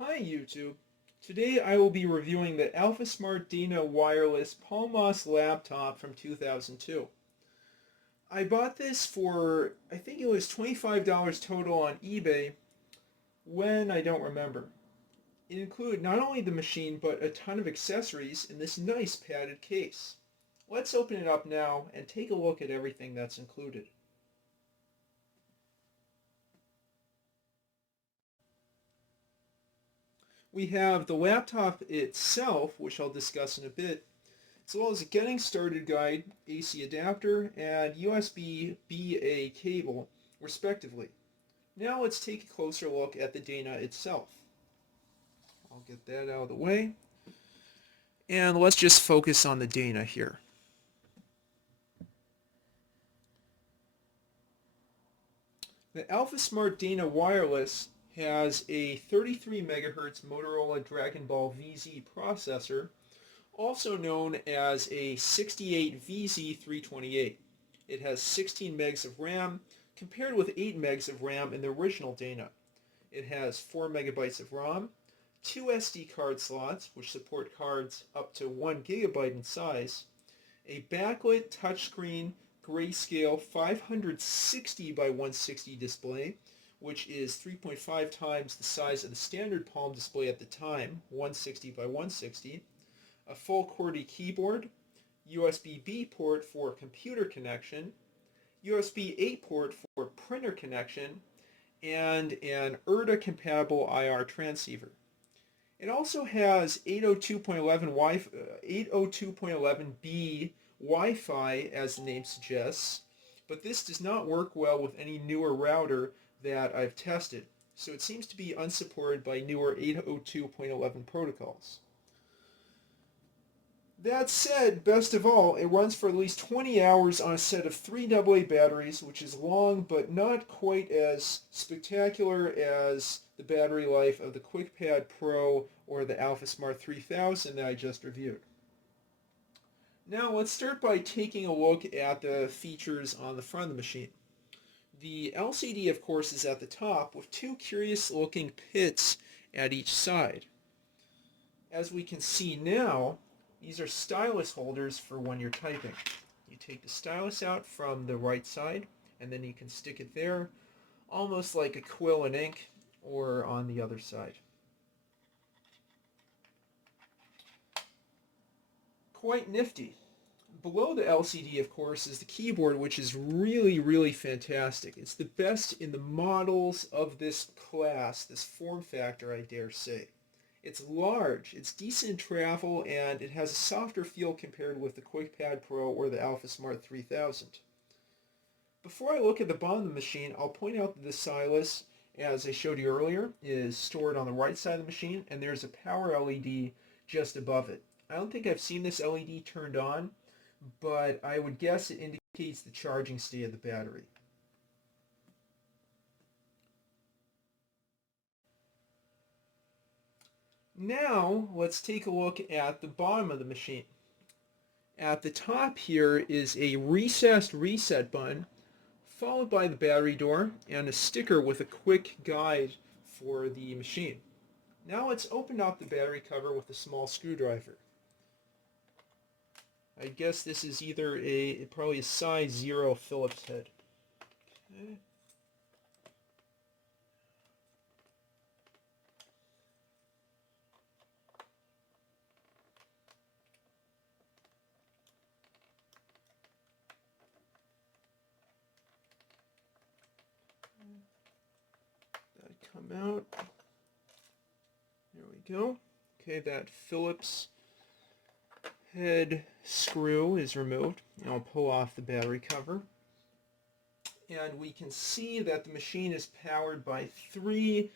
Hi YouTube. Today I will be reviewing the AlphaSmart Dana Wireless Palmos laptop from 2002. I bought this for, I think it was $25 total on eBay, when I don't remember. It included not only the machine but a ton of accessories in this nice padded case. Let's open it up now and take a look at everything that's included. We have the laptop itself, which I'll discuss in a bit, as well as a getting started guide, AC adapter, and USB-BA cable, respectively. Now let's take a closer look at the Dana itself. I'll get that out of the way. And let's just focus on the Dana here. The AlphaSmart Dana Wireless has a 33 MHz Motorola Dragon Ball VZ processor, also known as a 68VZ328. It has 16 megs of RAM, compared with 8 megs of RAM in the original Dana. It has 4 megabytes of ROM, 2 SD card slots, which support cards up to 1 gigabyte in size, a backlit touchscreen grayscale 560 by 160 display, which is 3.5 times the size of the standard Palm display at the time, 160 by 160, a full QWERTY keyboard, USB-B port for computer connection, USB-A port for printer connection, and an ERDA-compatible IR transceiver. It also has 802.11b Wi-Fi, as the name suggests, but this does not work well with any newer router that I've tested, so it seems to be unsupported by newer 802.11 protocols. That said, best of all, it runs for at least 20 hours on a set of 3 AA batteries, which is long but not quite as spectacular as the battery life of the QuickPad Pro or the AlphaSmart 3000 that I just reviewed. Now let's start by taking a look at the features on the front of the machine. The LCD, of course, is at the top with 2 curious looking pits at each side. As we can see now, these are stylus holders for when you're typing. You take the stylus out from the right side, and then you can stick it there, almost like a quill and ink, or on the other side. Quite nifty. Below the LCD, of course, is the keyboard, which is really fantastic. It's the best in the models of this class, this form factor, I dare say. It's large, it's decent in travel, and it has a softer feel compared with the QuickPad Pro or the AlphaSmart 3000. Before I look at the bottom of the machine, I'll point out that the stylus, as I showed you earlier, is stored on the right side of the machine, and there's a power LED just above it. I don't think I've seen this LED turned on, but I would guess it indicates the charging state of the battery. Now, let's take a look at the bottom of the machine. At the top here is a recessed reset button, followed by the battery door and a sticker with a quick guide for the machine. Now let's open up the battery cover with a small screwdriver. I guess this is either probably a size 0 Phillips head. Okay. That come out. There we go. Okay, that Phillips head screw is removed. And I'll pull off the battery cover. And we can see that the machine is powered by 3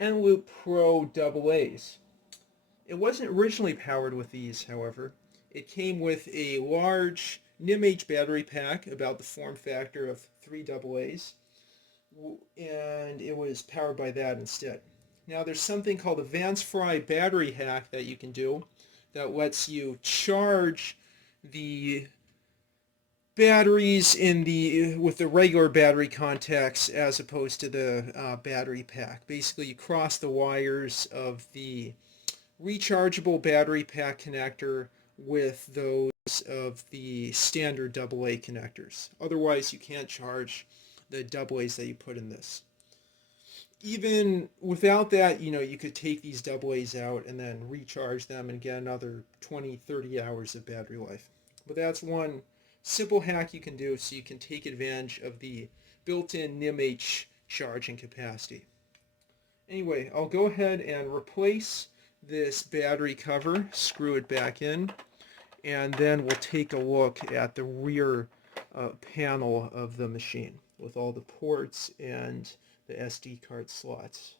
Eneloop Pro AA's. It wasn't originally powered with these, however. It came with a large NIMH battery pack, about the form factor of 3 AA's, and it was powered by that instead. Now there's something called a Vance Fry battery hack that you can do that lets you charge the batteries in the with the regular battery contacts as opposed to the battery pack. Basically, you cross the wires of the rechargeable battery pack connector with those of the standard AA connectors. Otherwise, you can't charge the AA's that you put in this. Even without that, you could take these AA's out and then recharge them and get another 20, 30 hours of battery life. But that's one simple hack you can do so you can take advantage of the built-in NIMH charging capacity. Anyway, I'll go ahead and replace this battery cover, screw it back in, and then we'll take a look at the rear panel of the machine with all the ports and the SD card slots.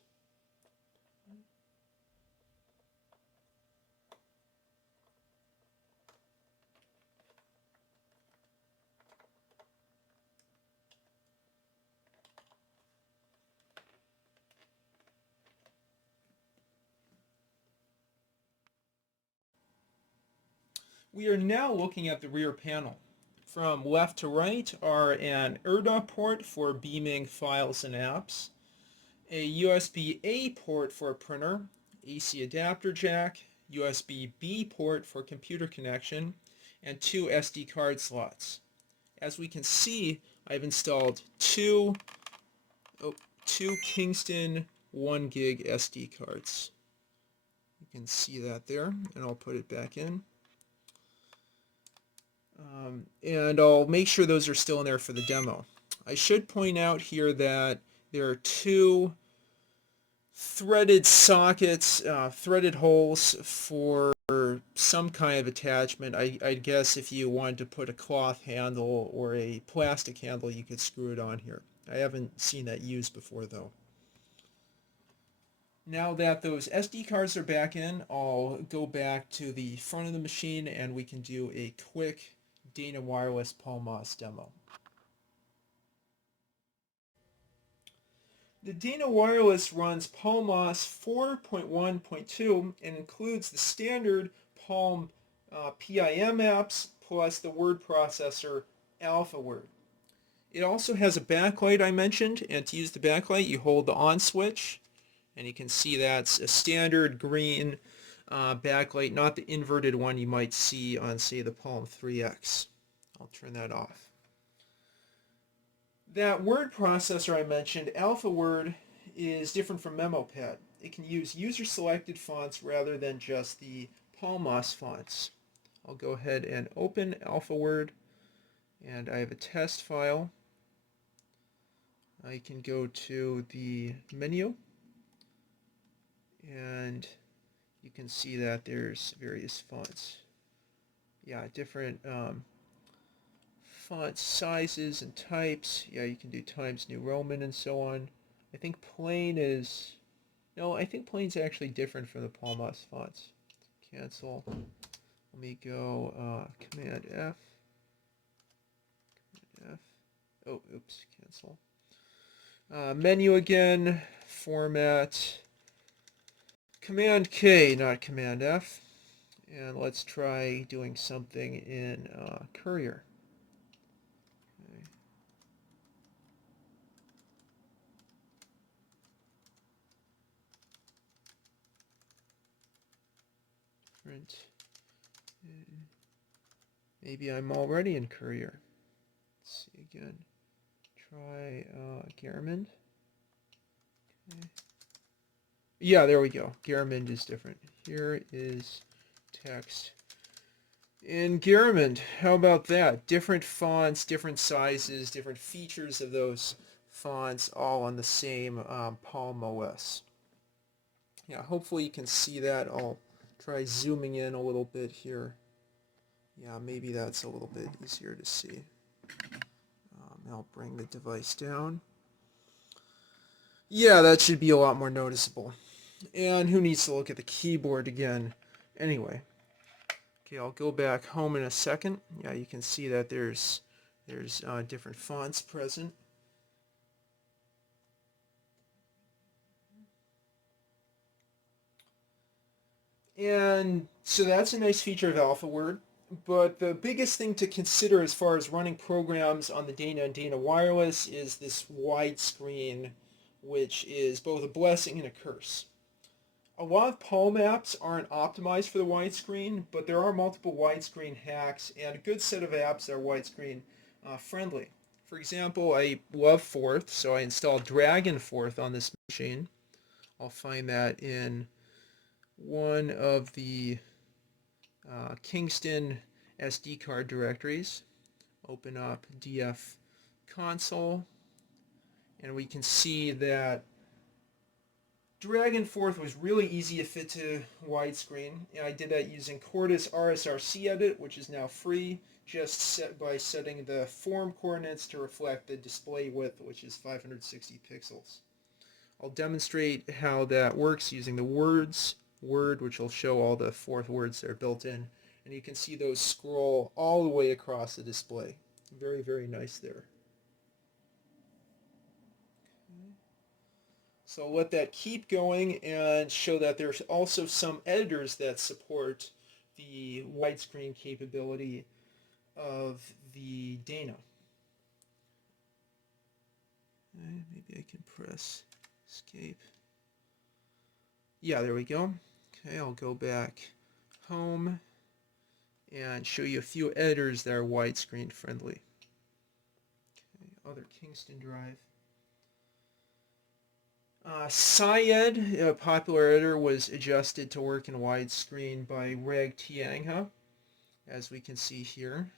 We are now looking at the rear panel. From left to right are an ERDA port for beaming files and apps, a USB-A port for a printer, AC adapter jack, USB-B port for computer connection, and two SD card slots. As we can see, I've installed two Kingston 1 gig SD cards. You can see that there, and I'll put it back in. And I'll make sure those are still in there for the demo. I should point out here that there are two threaded sockets, threaded holes for some kind of attachment. I guess if you wanted to put a cloth handle or a plastic handle, you could screw it on here. I haven't seen that used before though. Now that those SD cards are back in, I'll go back to the front of the machine and we can do a quick Dana Wireless PAL-MOS demo. The Dana Wireless runs PAL-MOS 4.1.2 and includes the standard Palm PIM apps plus the word processor AlphaWord. It also has a backlight I mentioned, and to use the backlight you hold the on switch, and you can see that's a standard green backlight, not the inverted one you might see on, say, the Palm 3X. I'll turn that off. That word processor I mentioned, AlphaWord, is different from MemoPad. It can use user-selected fonts rather than just the PAL-MOS fonts. I'll go ahead and open AlphaWord, and I have a test file. I can go to the menu, and you can see that there's various fonts. Yeah, different font sizes and types. Yeah, you can do Times New Roman and so on. I think plain is... No, I think plain's actually different from the PAL-MOS fonts. Cancel. Let me go Command F. Command F. Oh, oops, cancel. Menu again, format, Command K, not Command F. And let's try doing something in Courier. Okay. Print. Maybe I'm already in Courier. Let's see again. Try Garamond. Okay. Yeah, there we go. Garamond is different. Here is text in Garamond. How about that? Different fonts, different sizes, different features of those fonts, all on the same Palm OS. Yeah, hopefully you can see that. I'll try zooming in a little bit here. Yeah, maybe that's a little bit easier to see. I'll bring the device down. Yeah, that should be a lot more noticeable. And who needs to look at the keyboard again? Anyway. Okay, I'll go back home in a second. Yeah, you can see that there's different fonts present. And so that's a nice feature of AlphaWord. But the biggest thing to consider as far as running programs on the Dana and Dana Wireless is this widescreen, which is both a blessing and a curse. A lot of Palm apps aren't optimized for the widescreen, but there are multiple widescreen hacks and a good set of apps that are widescreen friendly. For example, I love Forth, so I installed Dragon Forth on this machine. I'll find that in one of the Kingston SD card directories. Open up DF console, and we can see that Dragon Forth was really easy to fit to widescreen, and I did that using Cordis RSRC Edit, which is now free, just by setting the form coordinates to reflect the display width, which is 560 pixels. I'll demonstrate how that works using the word, which will show all the Forth words that are built in, and you can see those scroll all the way across the display. Very, very nice there. So I'll let that keep going and show that there's also some editors that support the widescreen capability of the Dana. Okay, maybe I can press escape. Yeah, there we go. Okay, I'll go back home and show you a few editors that are widescreen friendly. Okay, other Kingston drive. Syed, a popular editor, was adjusted to work in widescreen by Reg Tiangha, as we can see here.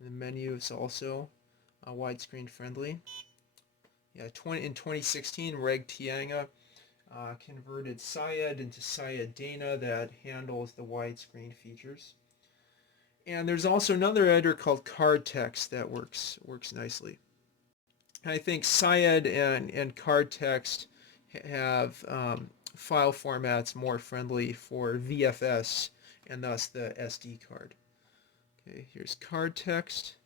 The menu is also widescreen friendly. Yeah, in 2016, Reg Tiangha converted Syed into Syed Dana that handles the widescreen features. And there's also another editor called Card Text that works nicely. I think Syed and Card Text have file formats more friendly for VFS and thus the SD card. Okay, here's Card Text,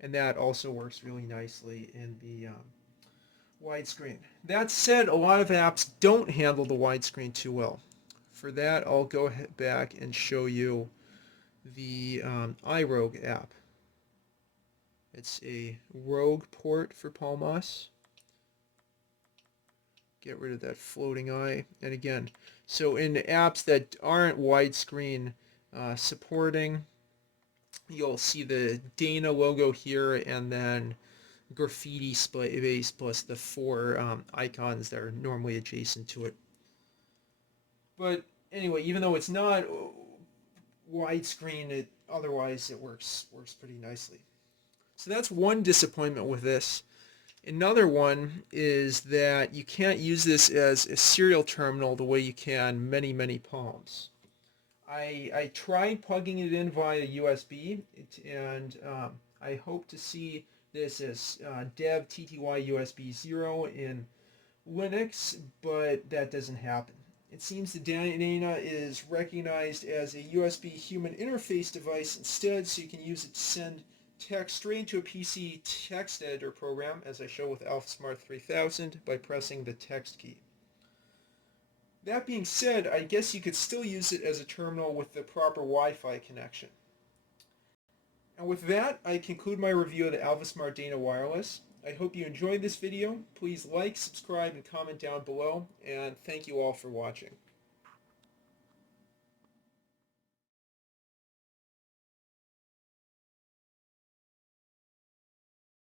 and that also works really nicely in the widescreen. That said, a lot of apps don't handle the widescreen too well. For that, I'll go back and show you the iRogue app. It's a Rogue port for Palmas. Get rid of that floating eye. And again, so in apps that aren't widescreen supporting, you'll see the Dana logo here and then graffiti space plus the four icons that are normally adjacent to it. But anyway, even though it's not widescreen, otherwise it works pretty nicely. So that's one disappointment with this. Another one is that you can't use this as a serial terminal the way you can many, many Palms. I tried plugging it in via USB, and I hope to see this as dev TTY USB 0 in Linux, but that doesn't happen. It seems the Dana is recognized as a USB human interface device instead, so you can use it to send text straight into a PC text editor program, as I show with AlphaSmart 3000, by pressing the text key. That being said, I guess you could still use it as a terminal with the proper Wi-Fi connection. And with that, I conclude my review of the AlphaSmart Dana Wireless. I hope you enjoyed this video. Please like, subscribe, and comment down below, and thank you all for watching.